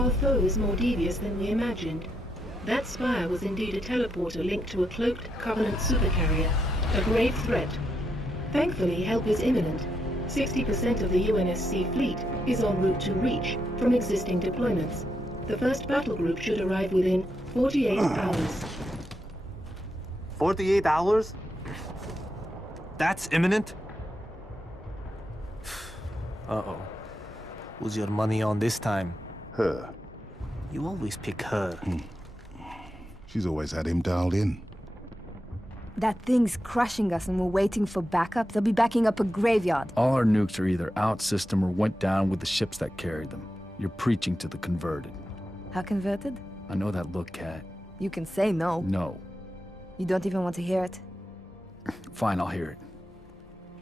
our foe is more devious than we imagined. That spire was indeed a teleporter linked to a cloaked Covenant supercarrier, a grave threat. Thankfully, help is imminent. 60% of the UNSC fleet is en route to Reach from existing deployments. The first battle group should arrive within 48 hours. 48 hours? That's imminent? Uh-oh. Who's your money on this time? Her. You always pick her. She's always had him dialed in. That thing's crushing us and we're waiting for backup. They'll be backing up a graveyard. All our nukes are either out system or went down with the ships that carried them. You're preaching to the converted. How converted? I know that look, Kat. You can say no. No. You don't even want to hear it? Fine, I'll hear it.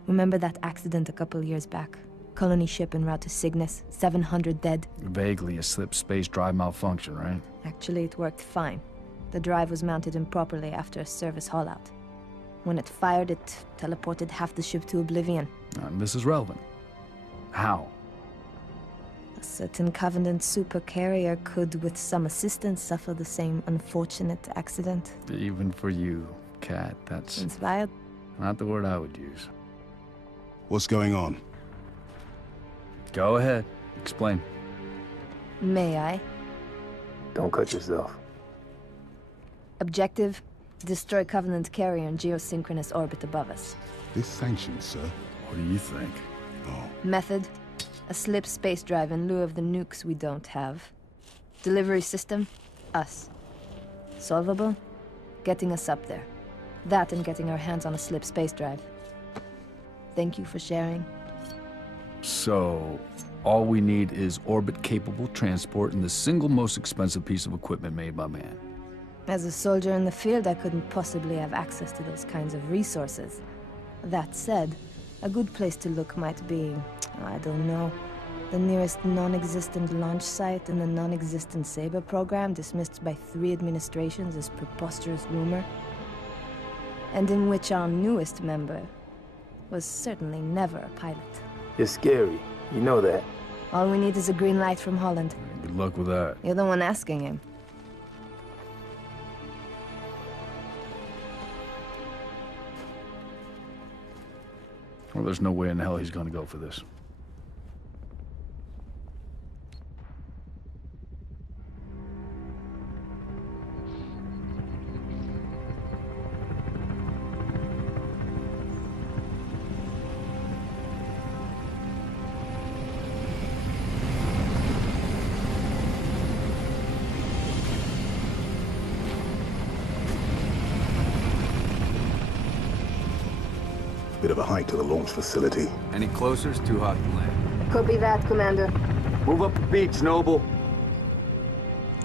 Remember that accident a couple years back? Colony ship en route to Cygnus, 700 dead. Vaguely a slipspace drive malfunction, right? Actually, it worked fine. The drive was mounted improperly after a service haulout. When it fired, it teleported half the ship to oblivion. This is relevant. How? A certain Covenant supercarrier could, with some assistance, suffer the same unfortunate accident. Even for you, Kat, that's... Inspired? Not the word I would use. What's going on? Go ahead. Explain. May I? Don't cut yourself. Objective: destroy Covenant carrier in geosynchronous orbit above us. This sanctioned, sir. What do you think? Oh. Method: a slip space drive in lieu of the nukes we don't have. Delivery system: us. Solvable? Getting us up there. That and getting our hands on a slip space drive. Thank you for sharing. So, all we need is orbit-capable transport and the single most expensive piece of equipment made by man. As a soldier in the field, I couldn't possibly have access to those kinds of resources. That said, a good place to look might be, I don't know, the nearest non-existent launch site in the non-existent Saber program dismissed by 3 administrations as preposterous rumor, and in which our newest member was certainly never a pilot. You're scary. You know that. All we need is a green light from Holland. Good luck with that. You're the one asking him. Well, there's no way in hell he's gonna go for this. Bit of a hike to the launch facility. Any closer? It's too hot to land. Copy that, Commander. Move up the beach, Noble.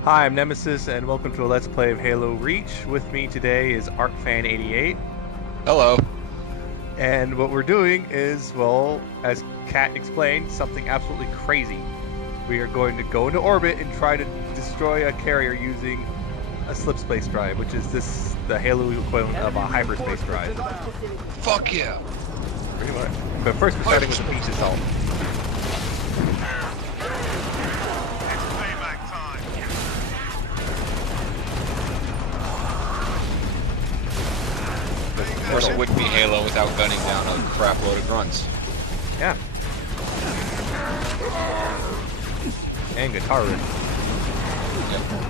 Hi, I'm Nemesis, and welcome to a Let's Play of Halo Reach. With me today is ArcFan88. Hello. And what we're doing is, well, as Kat explained, something absolutely crazy. We are going to go into orbit and try to destroy a carrier using a slipspace drive, which is the Halo equivalent of a hyperspace drive. Fuck yeah. Pretty much. But first we're starting with the beach assault. Of course it wouldn't be Halo without gunning down a crap load of grunts. Yeah. And guitar riff. Yep.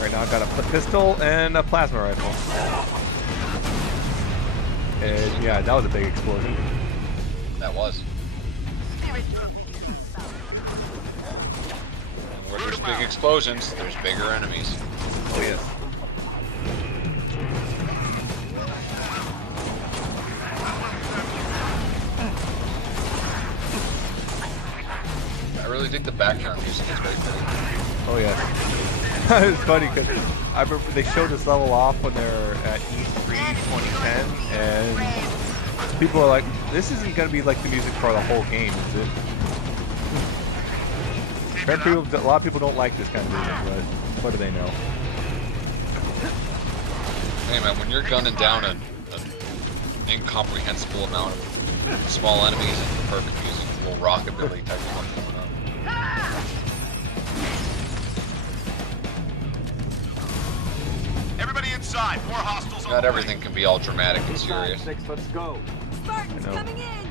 Right now I got a pistol and a plasma rifle. And yeah, that was a big explosion. That was. And where there's big explosions, there's bigger enemies. Oh yes. I really think the background music is very pretty. Oh yeah. It's funny because I remember they showed this level off when they're at E3 2010, and People are like, this isn't gonna be like the music for the whole game, is it? Apparently, a lot of people don't like this kind of music, but what do they know? Hey man, when you're gunning down an incomprehensible amount of small enemies and perfect music, a little rockabilly type of one coming up. Everybody inside. More hostiles. Not everything can be all dramatic and serious. Let's go. I know,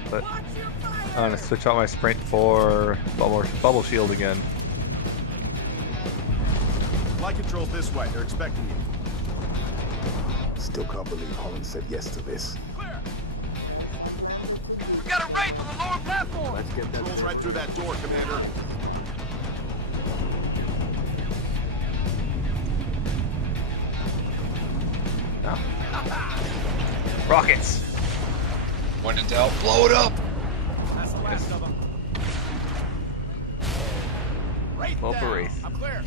but I'm gonna switch out my sprint for bubble shield again. Flight control this way. They're expecting you. Still can't believe Holland said yes to this. Clear. We got a raid on the lower platform. Let's get that. Rolls right through that door, Commander. Rockets. When in doubt, blow it up. That's the last of them. Wraith Well, for down. Wraith. I'm clear.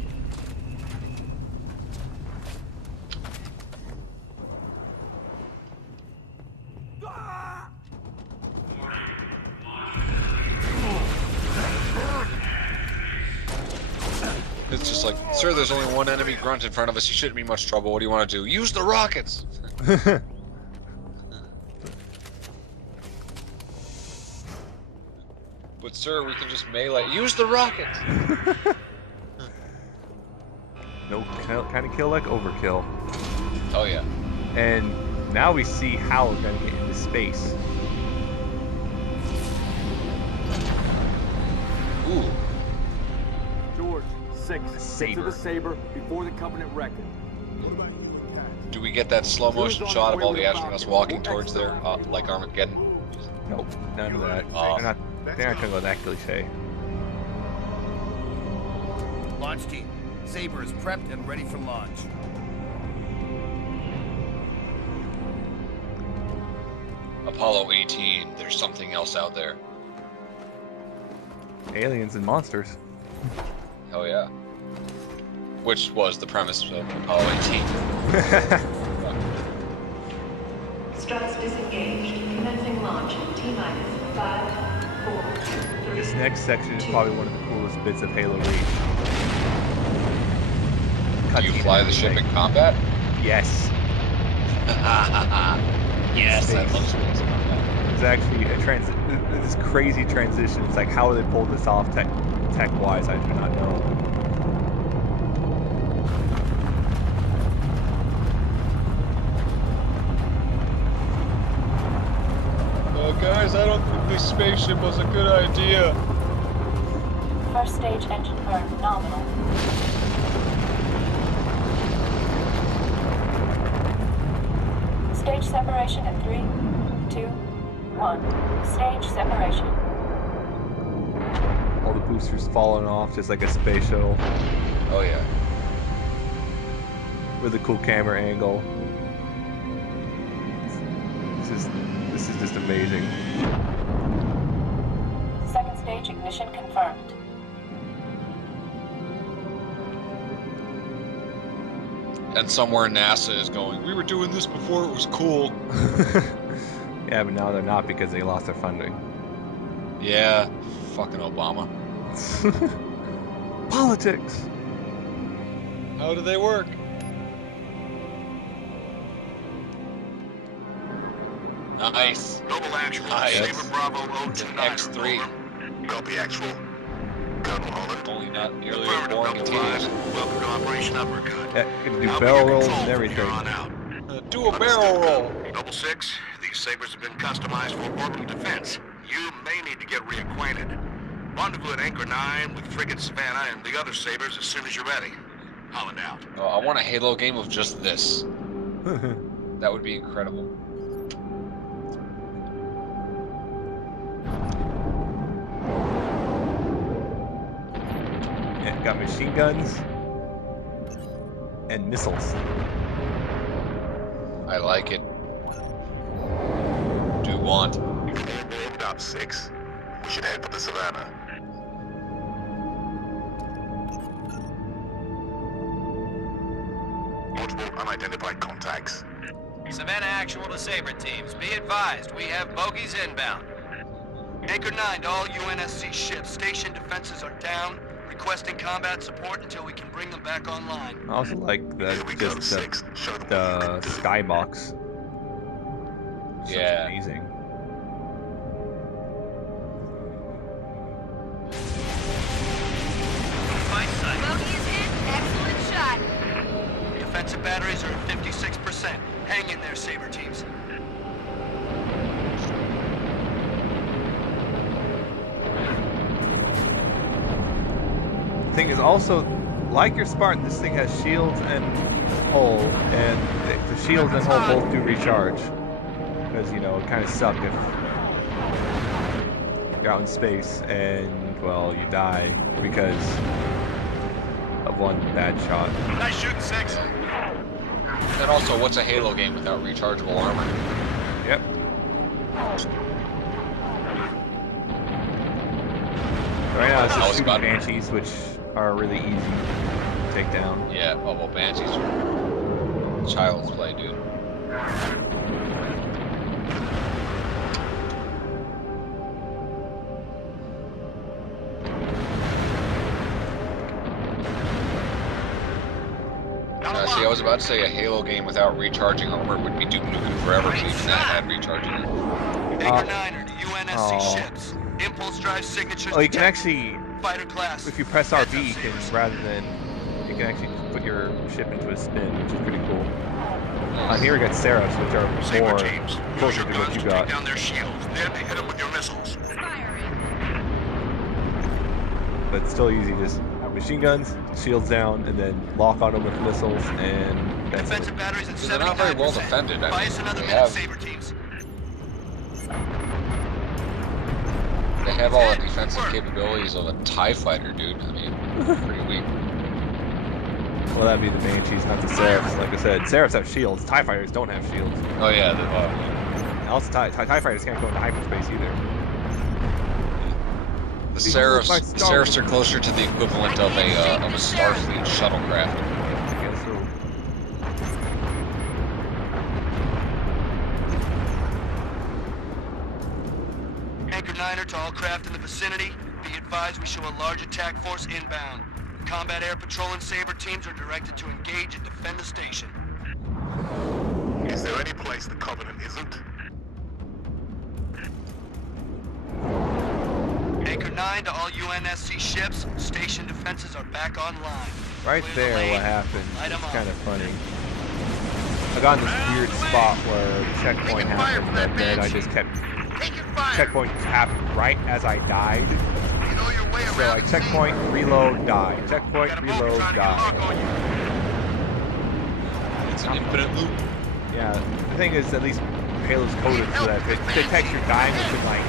It's just like, sir, there's only one enemy grunt in front of us. You shouldn't be much trouble. What do you want to do? Use the rockets. But sir, we can just melee. Use the rockets. No kind of kill like overkill. Oh yeah. And now we see how we're gonna get into space. Ooh. George, 6. Get to the Saber. Saber before the Covenant wreck it. Do we get that slow motion shot of all the astronauts walking towards there, like Armageddon? Nope, none of that. They're not gonna go that cliche. Launch team. Saber is prepped and ready for launch. Apollo 18. There's something else out there. Aliens and monsters. Hell yeah. Which was the premise of Apollo 18. Struts disengaged. Commencing launch in T-minus 5, 4, 3. This next section is probably one of the coolest bits of Halo Reach. Do you fly the ship in combat? Yes. Yes, I love space combat. It's actually a this crazy transition. It's like, how they pulled this off tech-wise, I do not know. Guys, I don't think this spaceship was a good idea. First stage engine burn nominal. Stage separation in 3, 2, 1. Stage separation. All the boosters falling off just like a space shuttle. Oh yeah. With a cool camera angle. This is just amazing. Second stage ignition confirmed. And somewhere NASA is going, we were doing this before it was cool. Yeah, but now they're not because they lost their funding. Yeah, fucking Obama. Politics! How do they work? Nice. Global actual. Nice. Saber Bravo 029. X3. Copy actual. Colonel Holland. Only not nearly as Affirmative, boring and double live. tedious. Welcome to Operation Uppercut. Yeah, you can do I'll be barrel your rolls control and from everything. here on out. Do a barrel roll. Double 6, these Sabers have been customized for orbital defense. You may need to get reacquainted. Rendezvous at Anchor 9 with Frigate Savannah and the other Sabers as soon as you're ready. Holland out. Oh, I want a Halo game of just this. That would be incredible. Yeah, got machine guns and missiles. I like it. Do want. Warmed up, 6. We should head for the Savannah. Multiple unidentified contacts. Savannah Actual to Sabre teams. Be advised, we have bogies inbound. Anchor 9 to all UNSC ships. Station defenses are down. Requesting combat support until we can bring them back online. I also like the skybox. Yeah. Amazing. Bogey is hit. Excellent shot. Defensive batteries are at 56%. Hang in there, Sabre teams. Thing is also, like your Spartan, this thing has shields and hull, and the shields and hull both do recharge. Because, you know, it kind of suck if you're out in space and, well, you die because of one bad shot. Nice shooting, 6. And also, what's a Halo game without rechargeable armor? Yep. Right now it's just shooting Banshees, which are really easy to take down. Yeah, oh well, Banshees are child's play, dude. See, I was about to say a Halo game without recharging armor would be Duke Nukem Forever, so even that had recharging. Anchor 9 are UNSC ships. Impulse drive signatures. Oh, you can actually, fighter class. if you press RB, you can, rather than, you can actually put your ship into a spin, which is pretty cool. On here we got Seraphs, which are more closer to what you got. Down their shields, then hit them with your missiles. But it's still easy, just machine guns, shields down, and then lock on them with missiles, and that's defensive batteries at 79%. They're not very well defended. Buy us another minute, Sabre teams. They have all the defensive capabilities of a TIE fighter, dude. I mean, pretty weak. Well, that'd be the Banshees, not the Seraphs. Like I said, Seraphs have shields. TIE fighters don't have shields. Oh yeah, also TIE fighters can't go into hyperspace either. The Seraphs are closer to the equivalent of a Starfleet shuttlecraft. I guess so. Anchor 9er to all craft in the vicinity. Be advised we show a large attack force inbound. Combat air patrol and Sabre teams are directed to engage and defend the station. Is there any place the Covenant isn't? Anchor 9 to all UNSC ships. Station defenses are back online. Right Clear there, the lane. what happened. Light 'em It's up. kind of funny. I got in this weird spot where the checkpoint happened, and then I just kept checkpoint happened right as I died. So I checkpoint, reload, die. Checkpoint, reload, die. It's an infinite loop. Yeah, the thing is, at least Halo's coded so that if it detects you're dying within like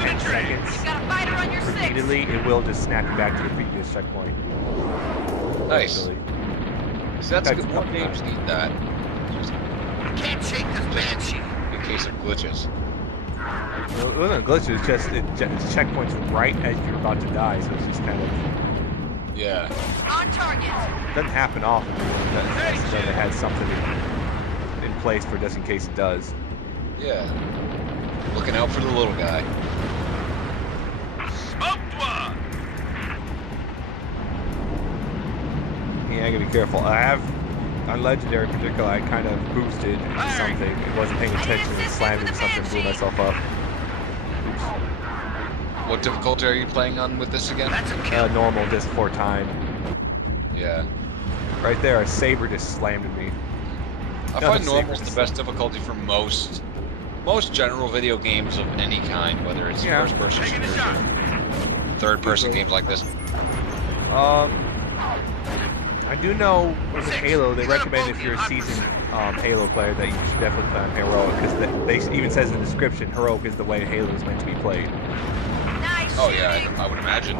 10 seconds repeatedly, it will just snap you back to the previous checkpoint. Nice. Actually. So that's good. More games need that. Can't shake this Banshee. In case of glitches. Well, it wasn't a glitch, it checkpoints right as you're about to die, so it's just kind of... Yeah. On target. It doesn't happen often, but then it has something in place for just in case it does. Yeah. Looking out for the little guy. Smoked one. Yeah, I gotta be careful. I have, on Legendary in particular, I kind of boosted something. I wasn't paying attention and slammed into something and blew myself up. Oops. What difficulty are you playing on with this again? Normal, just for time. Yeah. Right there, a Saber just slammed at me. I find normal's the best difficulty for most general video games of any kind, whether it's first-person shooters or third-person games like this. I do know with Halo, they recommend if you're a seasoned Halo player that you should definitely play on Heroic, because they even says in the description, Heroic is the way Halo is meant to be played. Oh yeah, I would imagine.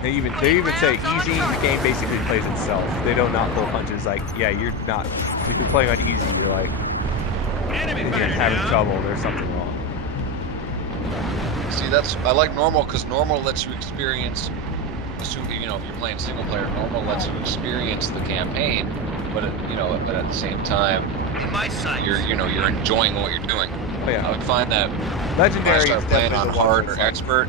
They even say easy, the game basically plays itself. They don't not pull punches like, yeah, you're not, if you're playing on easy, you're like, you're having trouble, there's something wrong. See, I like normal, because normal lets you experience, you know, if you're playing single player, normal lets you experience the campaign, but but but at the same time, you're enjoying what you're doing. Oh, yeah. I would find that Legendary when I is start playing definitely on the one hard that's or expert,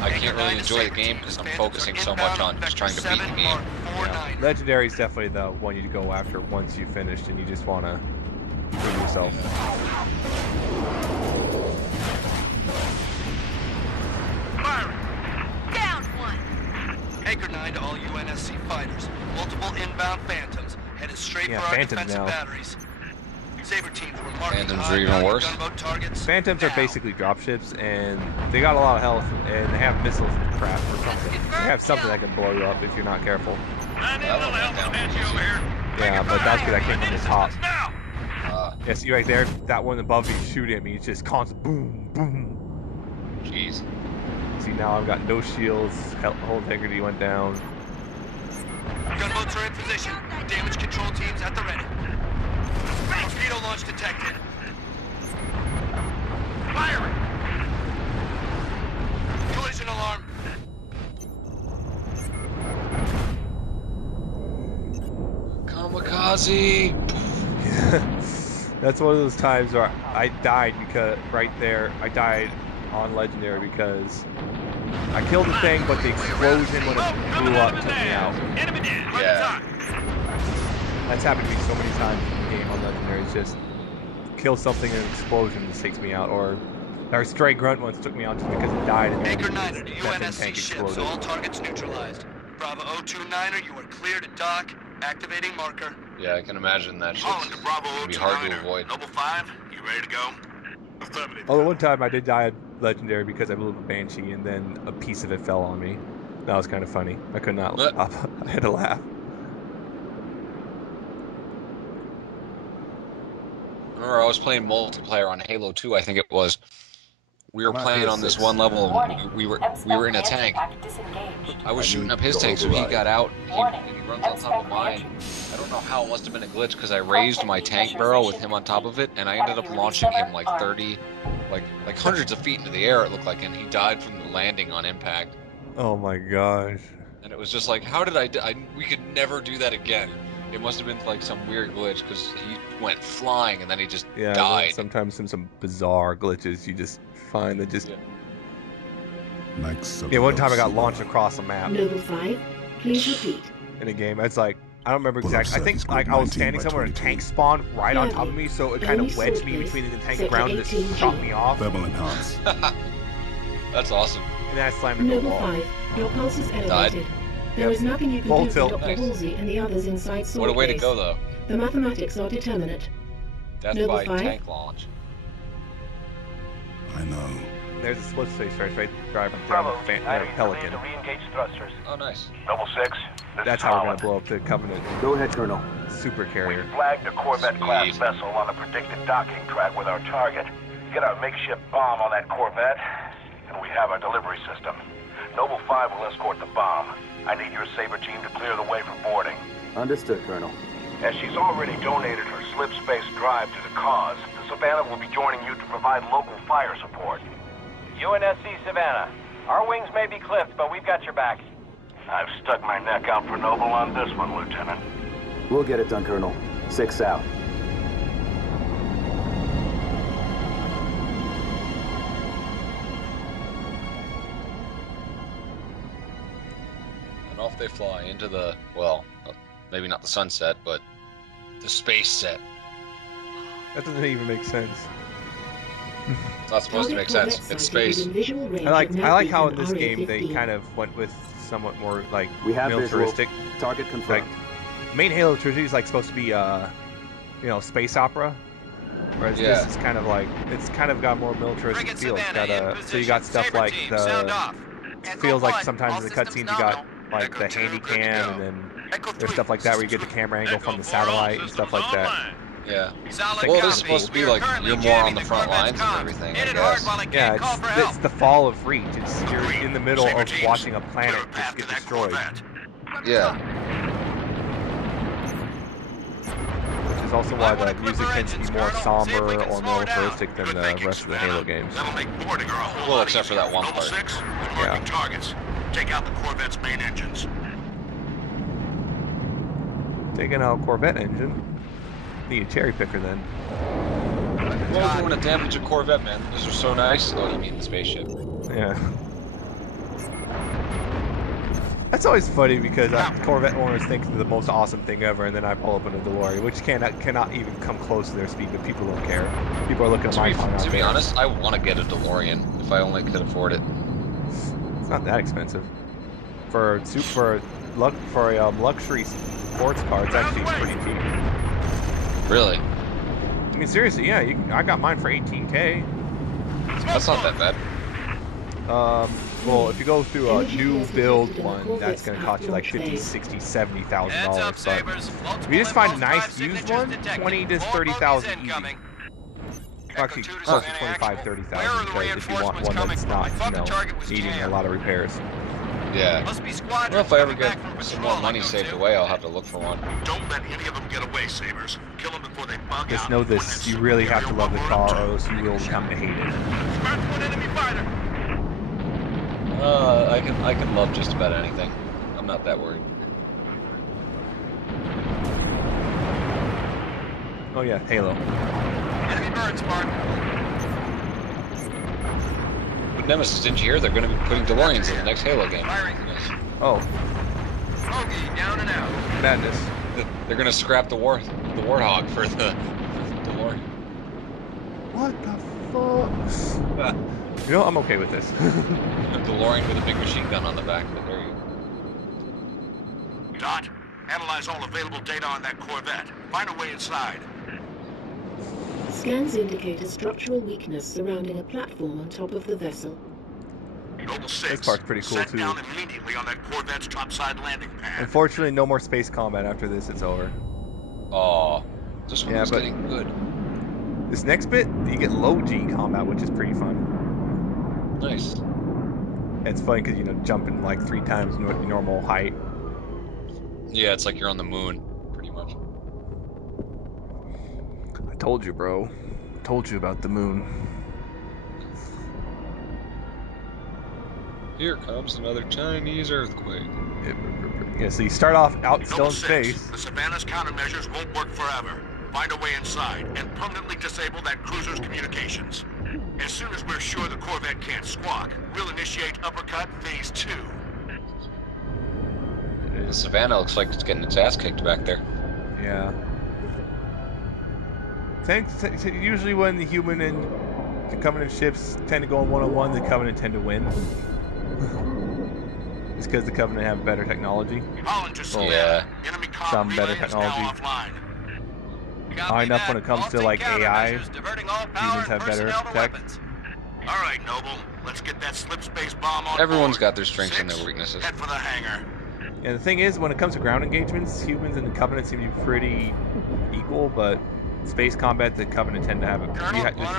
I can't really enjoy the game because I'm focusing so much on just trying to beat the game. Yeah. Legendary is definitely the one you go after once you've finished and you just want to prove yourself. Down one. Anchor 9 to all UNSC fighters. Multiple inbound Phantoms headed straight for our Phantoms defensive now. batteries. Saber teams were marking Phantoms are even worse. gunboat targets. Phantoms are basically dropships, and they got a lot of health, and they have missiles and crap or something. They have something that can blow you up if you're not careful. Yeah, but that's because I came from the top. Yeah, see right there, that one above me shooting at me, it's just constant boom, boom. Jeez. See, now I've got no shields, whole integrity went down. Gunboats are in position. Damage control teams at the ready. Torpedo launch detected. Firing! Collision alarm. Kamikaze! That's one of those times where I died because, right there, I died on Legendary because I killed the thing, but the explosion when it blew up took me out. Yeah. That's happened to me so many times in the game on Legendary. It's just kill something and an explosion just takes me out. Or our stray grunt once took me out just because it died and then Anchor 9 to the UNSC tank ships. exploded. All targets neutralized. Bravo 029er, you are clear to dock. Activating marker. Yeah, I can imagine that shit Holland to Bravo would be hard to 029er. avoid. Noble 5, you ready to go? Affirmative. Although one time I did die at Legendary because I blew up a Banshee and then a piece of it fell on me. That was kind of funny. I could not laugh. I had to laugh. I remember I was playing multiplayer on Halo 2, I think it was. We were playing on this one level, and we were in a tank. I was shooting up his tank, so he got out. He runs on top of mine. I don't know how, it must have been a glitch, because I raised my tank barrel with him on top of it, and I ended up launching him like 30, like hundreds of feet into the air, it looked like, and he died from the landing on impact. Oh my gosh. And it was just like, how did we could never do that again. It must have been like some weird glitch, because he went flying, and then he just died. Sometimes some bizarre glitches you just find that just... Yeah, one time I got launched across a map. Noble 5, please repeat. In a game, it's like, I don't remember exactly. I think like I was standing somewhere and a tank spawned right on top of me, so it kind of wedged me between the tank and ground and just shot me off. That's awesome. And then I slammed into the Noble wall. 5, your pulse is elevated. There is nothing you can do for Dr. Woolsey and the others inside Solace. What a way to go, though. The mathematics are determinate. Death Noble by 5. tank launch. I know. There's a split space right driving down the Pelican. Oh, nice. Noble 6, That's how we're going to blow up the Covenant. Go ahead, Colonel. Supercarrier. flagged a Corvette-class vessel on the predicted docking track with our target. Get our makeshift bomb on that Corvette, and we have our delivery system. Noble 5 will escort the bomb. I need your Saber team to clear the way for boarding. Understood, Colonel. As she's already donated her slipspace drive to the cause, the Savannah will be joining you to provide local fire support. UNSC Savannah. Our wings may be clipped, but we've got your back. I've stuck my neck out for Noble on this one, Lieutenant. We'll get it done, Colonel. 6 out. And off they fly into the, well, maybe not the sunset, but the space set. That doesn't even make sense. It's not supposed to make sense. It's space. I like how in this game they kind of went with somewhat more like militaristic. Target confirmed. Like, main Halo trilogy is like supposed to be you know, space opera. Whereas this is kind of like, it's kind of got more militaristic feel. It's got so you got stuff like the, it feels like sometimes in the cutscenes you got like the handy cam, and then there's stuff like that where you get the camera angle from the satellite and stuff like that. Yeah. Well, it is supposed to be like you're more on the front lines and everything, I guess. Yeah, it's the fall of Reach. It's you're in the middle of watching a planet just get destroyed. Yeah. Which is also why the music tends to be more somber or militaristic than the rest of the Halo games. Well, except for that one part. Yeah. Targets. Take out the Corvette's main engines. Taking out a Corvette engine. Need a cherry picker then. Well, if you want to damage a Corvette, man, those are so nice. Oh, you mean the spaceship? Yeah. That's always funny because Corvette owners think they're the most awesome thing ever, and then I pull up in a DeLorean, which cannot even come close to their speed, but people don't care. People are looking at my car. To be honest, I want to get a DeLorean if I only could afford it. It's not that expensive. For a luxury sports car, it's actually pretty cheap. Really? I mean, seriously, yeah. I got mine for 18K. That's not that bad. Well, if you go through a new build one, that's going to cost you like $50,000, $60,000, $70,000. But if you just find a nice used one, $20,000 to $30,000 easy. Actually, close to $25,000, $30,000 if you want one that's not, needing a lot of repairs. Yeah. Well, if I ever get some more money saved away, I'll have to look for one. Don't let any of them get away, Sabers. Kill them before they bug out. Just know this: you really have to love the car, or else you will come to hate it. I can love just about anything. I'm not that worried. Oh yeah, Halo. Enemy birds, Spartan. But Nemesis, didn't you hear? They're going to be putting DeLoreans in the next Halo game. Oh. Bogey, down and out. Madness. They're going to scrap the Warthog for the DeLorean. What the fuck? You know, I'm okay with this. A DeLorean with a big machine gun on the back of it. There you go. Dot, analyze all available data on that Corvette. Find a way inside. Scans indicate a structural weakness surrounding a platform on top of the vessel. Noble 6, this part's pretty cool too. Down immediately on that Corvette's topside landing pad. Unfortunately, no more space combat after this. It's over. Oh, this one's getting good. This next bit, you get low G combat, which is pretty fun. Nice. It's funny because jumping like 3 times your normal height. Yeah, it's like you're on the moon, pretty much. I told you, bro. I told you about the moon. Here comes another Chinese earthquake. Yeah, so you start off out still in space. The Savannah's countermeasures won't work forever. Find a way inside and permanently disable that cruiser's communications. As soon as we're sure the Corvette can't squawk, we'll initiate Uppercut Phase 2. The Savannah looks like it's getting its ass kicked back there. Yeah. Usually when the human and the Covenant ships tend to go on one-on-one, the Covenant tend to win. It's because the Covenant have better technology. Yeah. Some better technology. High enough when it comes to like AI. Humans have better tech. Alright, Noble. Let's get that slipspace bomb on Everyone's board. got their strengths and their weaknesses. Head for the hangar. And the thing is, when it comes to ground engagements, humans and the Covenant seem to be pretty equal, but space combat, the Covenant tend to have it.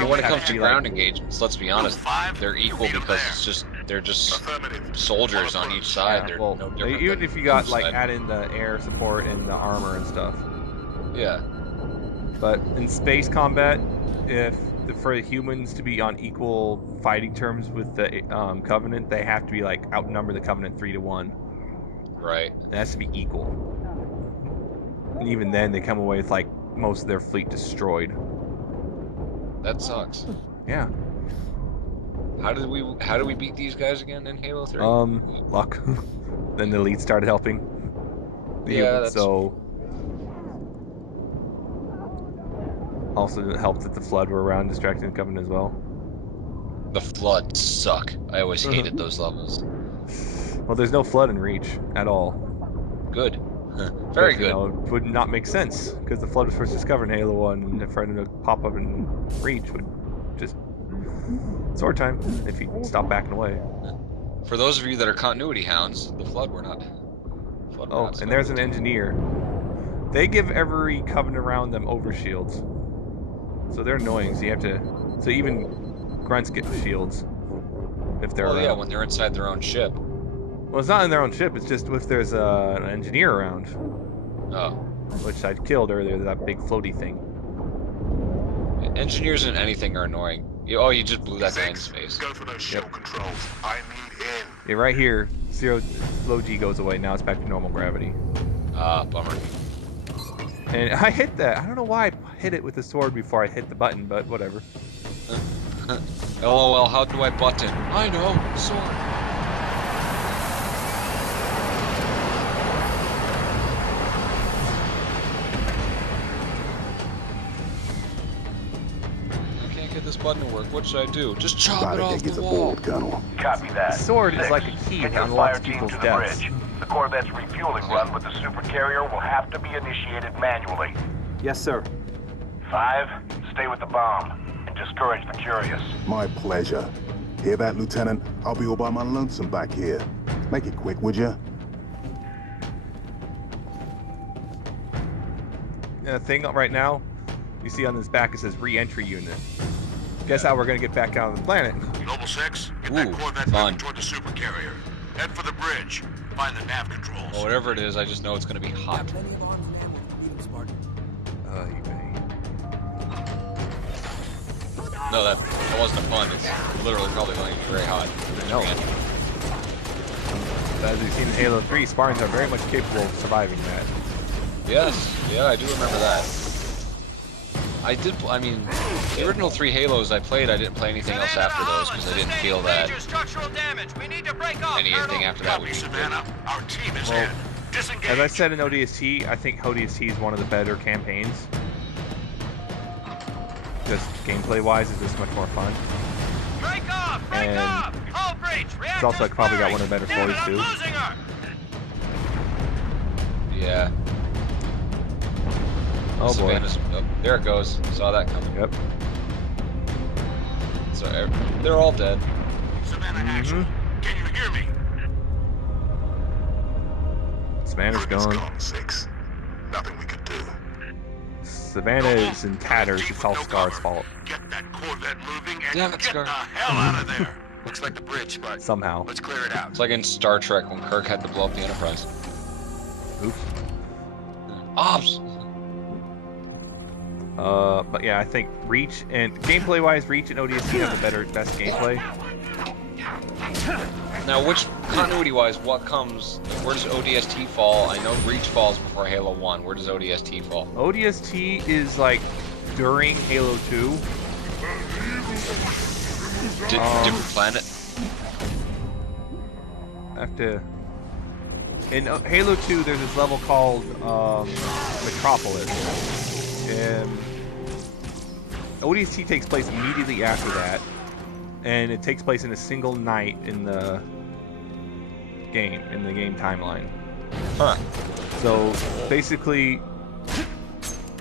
When it comes to ground engagements, let's be honest, they're equal because they're just soldiers on each side. Yeah, they're no different even if you got like add in the air support and the armor and stuff. Yeah. But in space combat, for the humans to be on equal fighting terms with the Covenant, they have to be like outnumber the Covenant 3-1. Right. It has to be equal. And even then, they come away with like most of their fleet destroyed. That sucks. Yeah. How do we beat these guys again in Halo 3? Luck. Then the elite started helping. So also it helped that the Flood were around distracting the Covenant as well. The Flood suck. I always hated those levels. Well, there's no Flood in Reach at all. Good. Very good. It would not make sense because the Flood was first discovered in Halo 1, and for it to pop up in Reach would just sword time if you stop backing away. For those of you that are continuity hounds, the Flood were not. And there's an engineer. They give every Covenant around them overshields, so they're annoying. So you have to. So even grunts get shields if they're. Oh yeah, when they're inside their own ship. Well, it's not in their own ship. It's just if there's an engineer around. Oh. Which I killed earlier. That big floaty thing. Engineers in anything are annoying. You just blew that guy in space. Go for those shell controls. I need in. Yeah, right here, low G goes away. Now it's back to normal gravity. Bummer. And I hit that. I don't know why I hit it with the sword before I hit the button, but whatever. LOL, how do I button? I know, sword. I can't get this button to work. What should I do? Just chop it off the wall. Copy that. Sword is like a key that unlocks people's deaths. The corvette's refueling run with the supercarrier will have to be initiated manually. Yes, sir. 5, stay with the bomb and discourage the curious. My pleasure. Hear that, Lieutenant? I'll be all by my lonesome back here. Make it quick, would ya? The thing right now, you see on this back, it says re-entry unit. Guess how we're gonna get back out on the planet? Noble 6, get that corvette moving toward the supercarrier. Head for the bridge. Find the nav controls. Well, whatever it is, I just know it's going to be hot. No, that wasn't a pun. It's literally probably going to be very hot. No. As we've seen in Halo 3, Spartans are very much capable of surviving that. Yes, yeah, I do remember that. I did, I mean, the original 3 Halos I played, I didn't play anything else after those because I didn't feel that anything after that would be Savannah. Our team is well, in. Disengage. As I said in ODST, I think ODST is one of the better campaigns. Just gameplay-wise, it's just much more fun. And it's also probably got one of the better stories too. Yeah. Oh boy. Oh, there it goes. Saw that coming. Yep. So they're all dead. Savannah, action. Can you hear me? Savannah's gone. Nothing we could do. Savannah is in tatters. It's all Scar's fault. Get that corvette moving and Damn it, get Scar. the hell out of there. Looks like the bridge, but Somehow. let's clear it out. It's like in Star Trek when Kirk had to blow up the Enterprise. Oops. Ops! But yeah, I think Reach and gameplay-wise, Reach and ODST have the best gameplay. Now, which continuity-wise, what comes? Where does ODST fall? I know Reach falls before Halo 1. Where does ODST fall? ODST is like during Halo 2. Different planet. In Halo 2, there's this level called Metropolis, and ODST takes place immediately after that, and it takes place in a single night in the game timeline. Huh. So basically,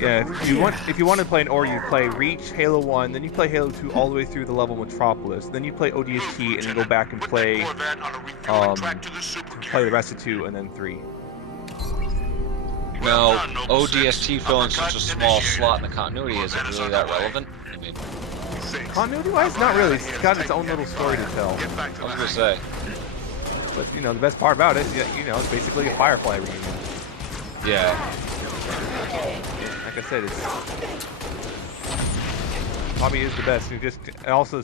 yeah, if you want to play an order, you play Reach, Halo 1, then you play Halo 2 all the way through the level Metropolis, then you play ODST, and then go back and play the rest of 2 and then 3. Now, ODST filling such a small slot in the continuity, is it really that relevant? I mean, continuity-wise, not really. It's got its own little story to tell. I was gonna say. But you know, the best part about it, you know, it's basically a Firefly reunion. Yeah. Like I said, it's probably is the best. It's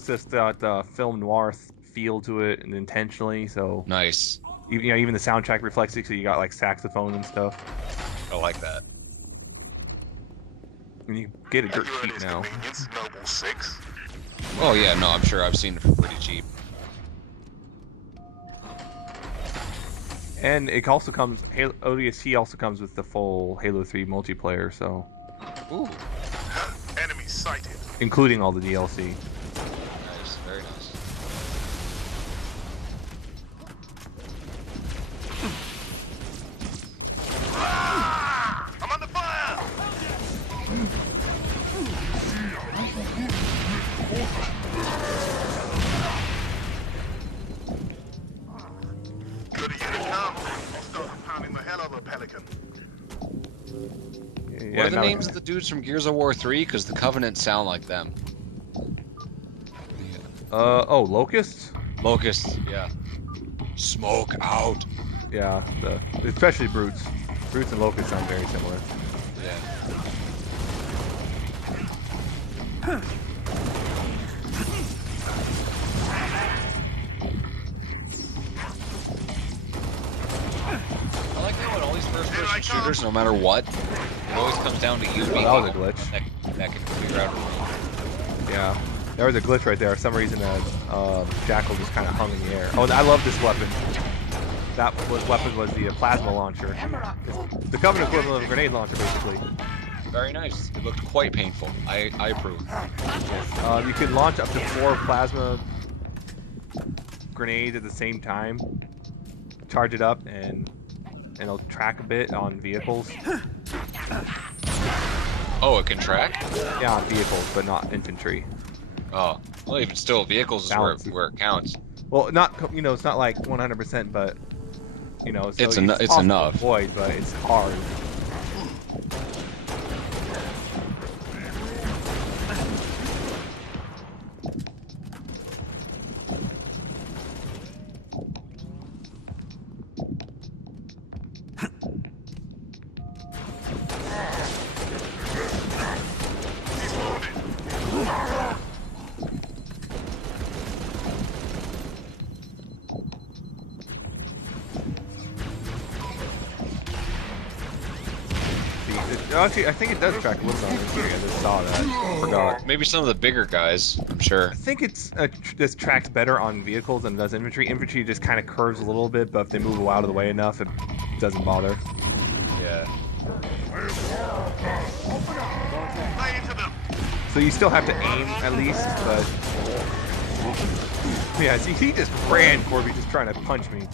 just that film noir feel to it, and intentionally. So nice. Even the soundtrack reflects it. So you got like saxophone and stuff. I like that. And you get it dirt cheap now. Oh yeah, no, I'm sure I've seen it for pretty cheap. And it also comes, ODST also comes with the full Halo 3 multiplayer, so. Ooh. Enemy sighted. Including all the DLC. Nice, very nice. I'm under fire! Good of you to come. I'll start pounding the hell out of a pelican. What are the names of the dudes from Gears of War 3? Because the Covenant sound like them. Oh, Locusts? Locusts, yeah. Smoke out. Yeah, especially Brutes. Brutes and Locusts sound very similar. Yeah. I like that in all these first-person shooters, no matter what, it always comes down to you being that was a glitch. That can figure out. Yeah, there was a glitch right there. For some reason, Jackal just kind of hung in the air. Oh, I love this weapon. That weapon was the plasma launcher. It's the Covenant equivalent of a grenade launcher, basically. Very nice. It looked quite painful. I approve. Yes. You could launch up to 4 plasma grenades at the same time. Charge it up, and it'll track a bit on vehicles. Oh, it can track? Yeah, on vehicles, but not infantry. Oh, well, even still, vehicles is where it counts. Well, not it's not like 100%, but so it's enough. To avoid, but it's hard. Actually, I think it does track what's on infantry. I just saw that. Forgot. Maybe some of the bigger guys, I'm sure. I think it's just tracks better on vehicles than it does infantry. Infantry just kind of curves a little bit, but if they move out of the way enough, it doesn't bother. Yeah. So you still have to aim at least, but yeah. See, he just ran, Corby, just trying to punch me.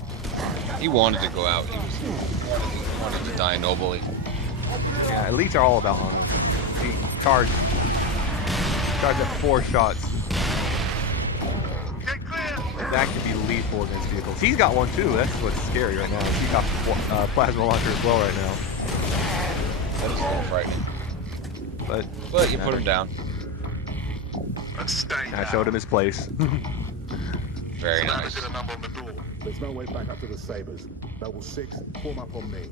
He wanted to go out. He wanted to die nobly. Yeah, elites are all about honor. He charged at 4 shots. That could be lethal against vehicles. He's got one too. That's what's scary right now. He's got plasma launcher as well right now. That is a little frightening. But you put him down. I showed him his place. Very nice. There's no way back up to the Sabres. Level 6, form up on me.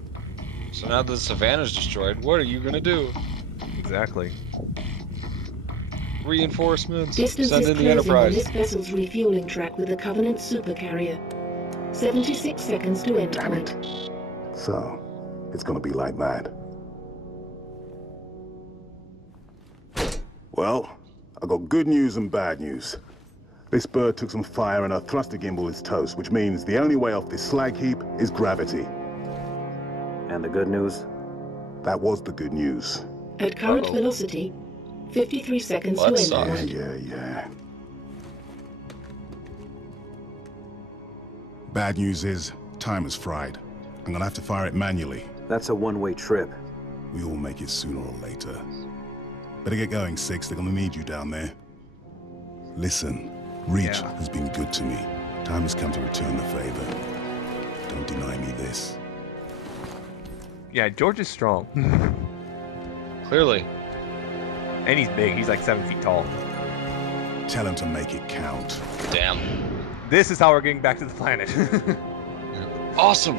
So now that the Savannah's destroyed, what are you gonna do? Exactly. Reinforcements. Distance Send is in the closing on Enterprise. this vessel's refueling track with the Covenant supercarrier. 76 seconds to end point. So, it's gonna be like that. Well, I got good news and bad news. This bird took some fire and our thruster gimbal is toast, which means the only way off this slag heap is gravity. And the good news? That was the good news. At current velocity, 53 seconds to end point. Yeah. Bad news is, time is fried. I'm gonna have to fire it manually. That's a one-way trip. We all make it sooner or later. Better get going, Six. They're gonna need you down there. Listen, Reach has been good to me. Time has come to return the favor. Don't deny me this. Yeah, George is strong. Clearly. And he's big. He's like 7 feet tall. Tell him to make it count. Damn. This is how we're getting back to the planet. Awesome.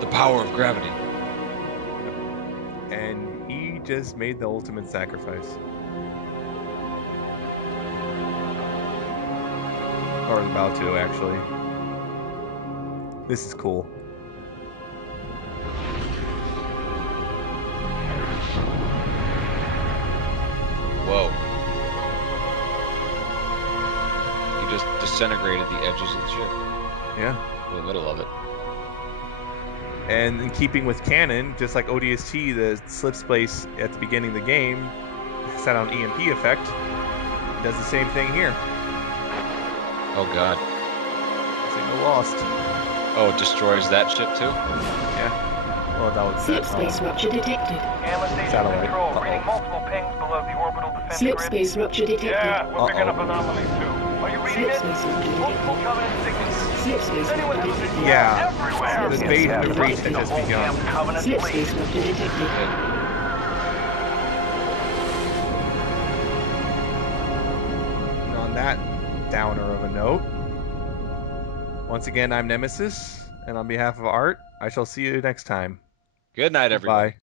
The power of gravity. And he just made the ultimate sacrifice. Or about to, actually. This is cool. Whoa. He just disintegrated the edges of the ship. Yeah. In the middle of it. And in keeping with canon, just like ODST, the slipspace at the beginning of the game set on EMP effect. It does the same thing here. Oh god. Signal lost. Oh, it destroys that ship too? Yeah. Well, that was Slipspace rupture detected. Gamma station control, reading multiple pings below the orbital defense grid. Slipspace rupture detected. Yeah, we're picking up anomalies too. Are you reading it? Multiple Covenant signals. Slipspace rupture detected. Yeah. Everywhere. The invasion of Reach has just begun. Slipspace rupture detected. And on that downer of a note, once again, I'm Nemesis, and on behalf of Art, I shall see you next time. Good night, everybody. Bye.